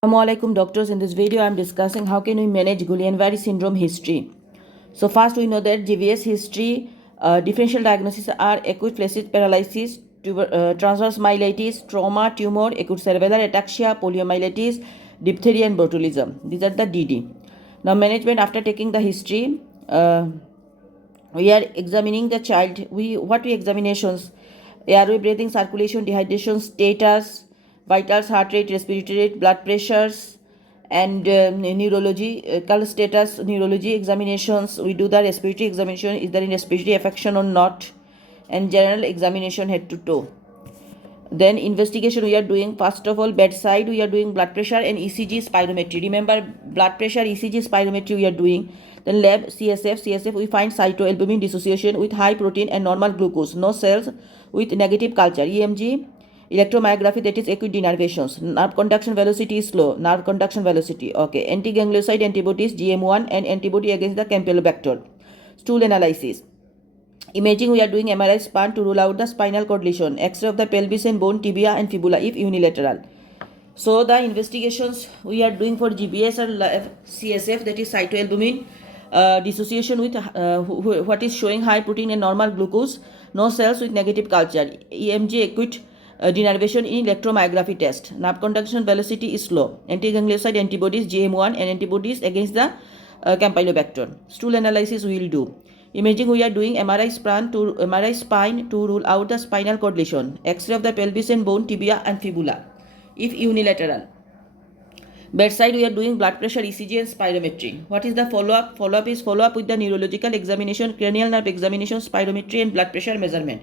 Assalamualaikum doctors. In this video I am discussing how can we manage Guillain-Barre syndrome history. So first we know that GBS history differential diagnoses are acute flaccid paralysis, transverse myelitis, trauma, tumor, acute cerebellar ataxia, poliomyelitis, diphtheria and botulism. These are the DD. Now management after taking the history, we are examining the child. What we examinations? Airway, breathing, circulation, dehydration status, vitals, heart rate, respiratory rate, blood pressures, and neurological status, neurology examinations. We do the respiratory examination, is there any respiratory affection or not, and general examination head to toe. Then investigation we are doing, first of all bedside we are doing blood pressure and ECG spirometry. Remember, blood pressure, ECG spirometry we are doing. Then lab CSF we find cytoalbumin dissociation with high protein and normal glucose, no cells with negative culture. EMG electromyography, that is acute denervations. Nerve conduction velocity is slow, nerve conduction velocity. Okay, antiganglioside antibodies GM1 and antibody against the Campylobacter. Stool analysis. Imaging we are doing MRI span to rule out the spinal cord lesion, X-ray of the pelvis and bone, tibia and fibula if unilateral. So the investigations we are doing for GBS are CSF, that is cytoalbumin dissociation with what is showing high protein and normal glucose, no cells with negative culture. EMG acute denervation in electromyography test. Nerve conduction velocity is slow. Antiganglioside antibodies GM1 and antibodies against the Campylobacter. Stool analysis we will do. Imaging we are doing MRI spine to rule out the spinal cord lesion, X-ray of the pelvis and bone, tibia and fibula if unilateral. Bedside we are doing blood pressure, ECG and spirometry. What is the follow-up? Follow-up is follow-up with the neurological examination, cranial nerve examination, spirometry and blood pressure measurement.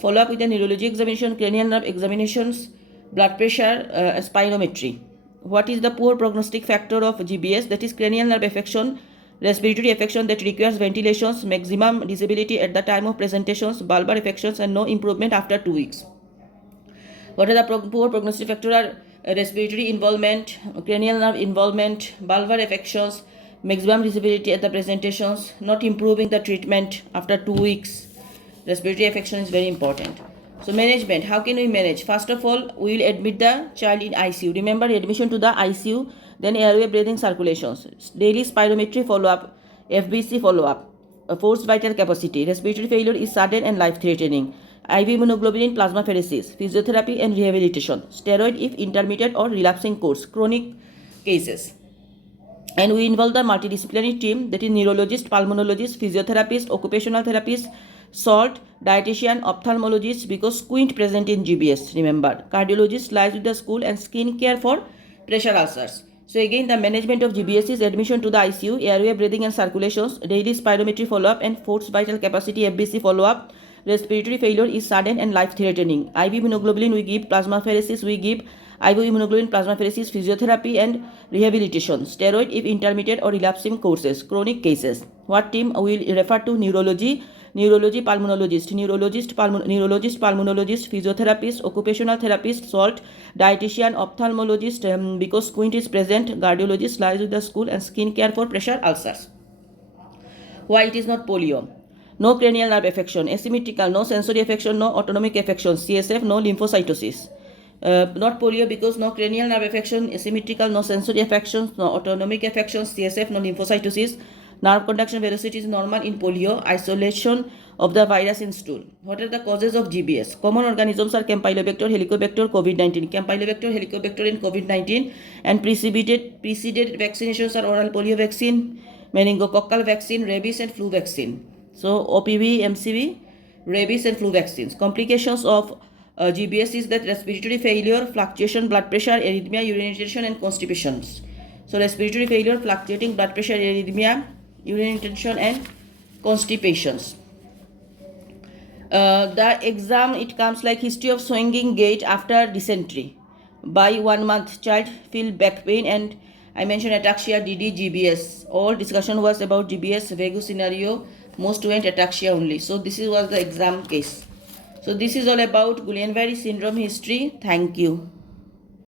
Follow-up with the neurology examination, cranial nerve examinations, blood pressure, spirometry. What is the poor prognostic factor of GBS? That is cranial nerve affection, respiratory affection that requires ventilations, maximum disability at the time of presentations, bulbar affections and no improvement after 2 weeks. What are the poor prognostic factors? Are respiratory involvement, cranial nerve involvement, bulbar affections, maximum disability at the presentations, not improving the treatment after 2 weeks. Respiratory affection is very important. So management, how can we manage? First of all, we will admit the child in ICU. Remember, admission to the ICU, then airway, breathing, circulations, daily spirometry follow-up, FBC follow-up, forced vital capacity, respiratory failure is sudden and life-threatening, IV immunoglobulin plasmapheresis, physiotherapy and rehabilitation, steroid if intermittent or relapsing course, chronic cases. And we involve the multidisciplinary team, that is neurologist, pulmonologist, physiotherapist, occupational therapist, SALT, dietitian, ophthalmologist, because squint present in GBS. Remember, cardiologist lies with the school and skin care for pressure ulcers. So again, the management of GBS is admission to the ICU, airway, breathing and circulations, daily spirometry follow-up and forced vital capacity FBC follow-up. Respiratory failure is sudden and life-threatening. IV immunoglobulin we give, plasmapheresis we give, IV immunoglobulin plasmapheresis, physiotherapy and rehabilitation, steroid if intermittent or relapsing courses, chronic cases. What team? We will refer to neurology, pulmonologist, pulmonologist, physiotherapist, occupational therapist, SALT, dietitian, ophthalmologist, because squint is present, cardiologist lies with the school and skin care for pressure ulcers. Why it is not polio? No cranial nerve affection, asymmetrical, no sensory affection, no autonomic affection, CSF, no lymphocytosis. Not polio because no cranial nerve affection, asymmetrical, no sensory affections, no autonomic affections, CSF, no lymphocytosis. Nerve conduction velocity is normal in polio. Isolation of the virus in stool. What are the causes of GBS? Common organisms are Campylobacter, Helicobacter, COVID-19. Campylobacter, Helicobacter and COVID-19. And preceded vaccinations are oral polio vaccine, meningococcal vaccine, rabies and flu vaccine. So OPV, MCV, rabies and flu vaccines. Complications of GBS is that respiratory failure, fluctuation, blood pressure, arrhythmia, urination and constipations. So respiratory failure, fluctuating blood pressure, arrhythmia, urination and constipations. The exam, it comes like history of swinging gait after dysentery. By 1 month, child feel back pain, and I mentioned ataxia, DD, GBS. All discussion was about GBS, vague scenario, most went ataxia only. So this was the exam case. So this is all about Guillain-Barre syndrome history. Thank you.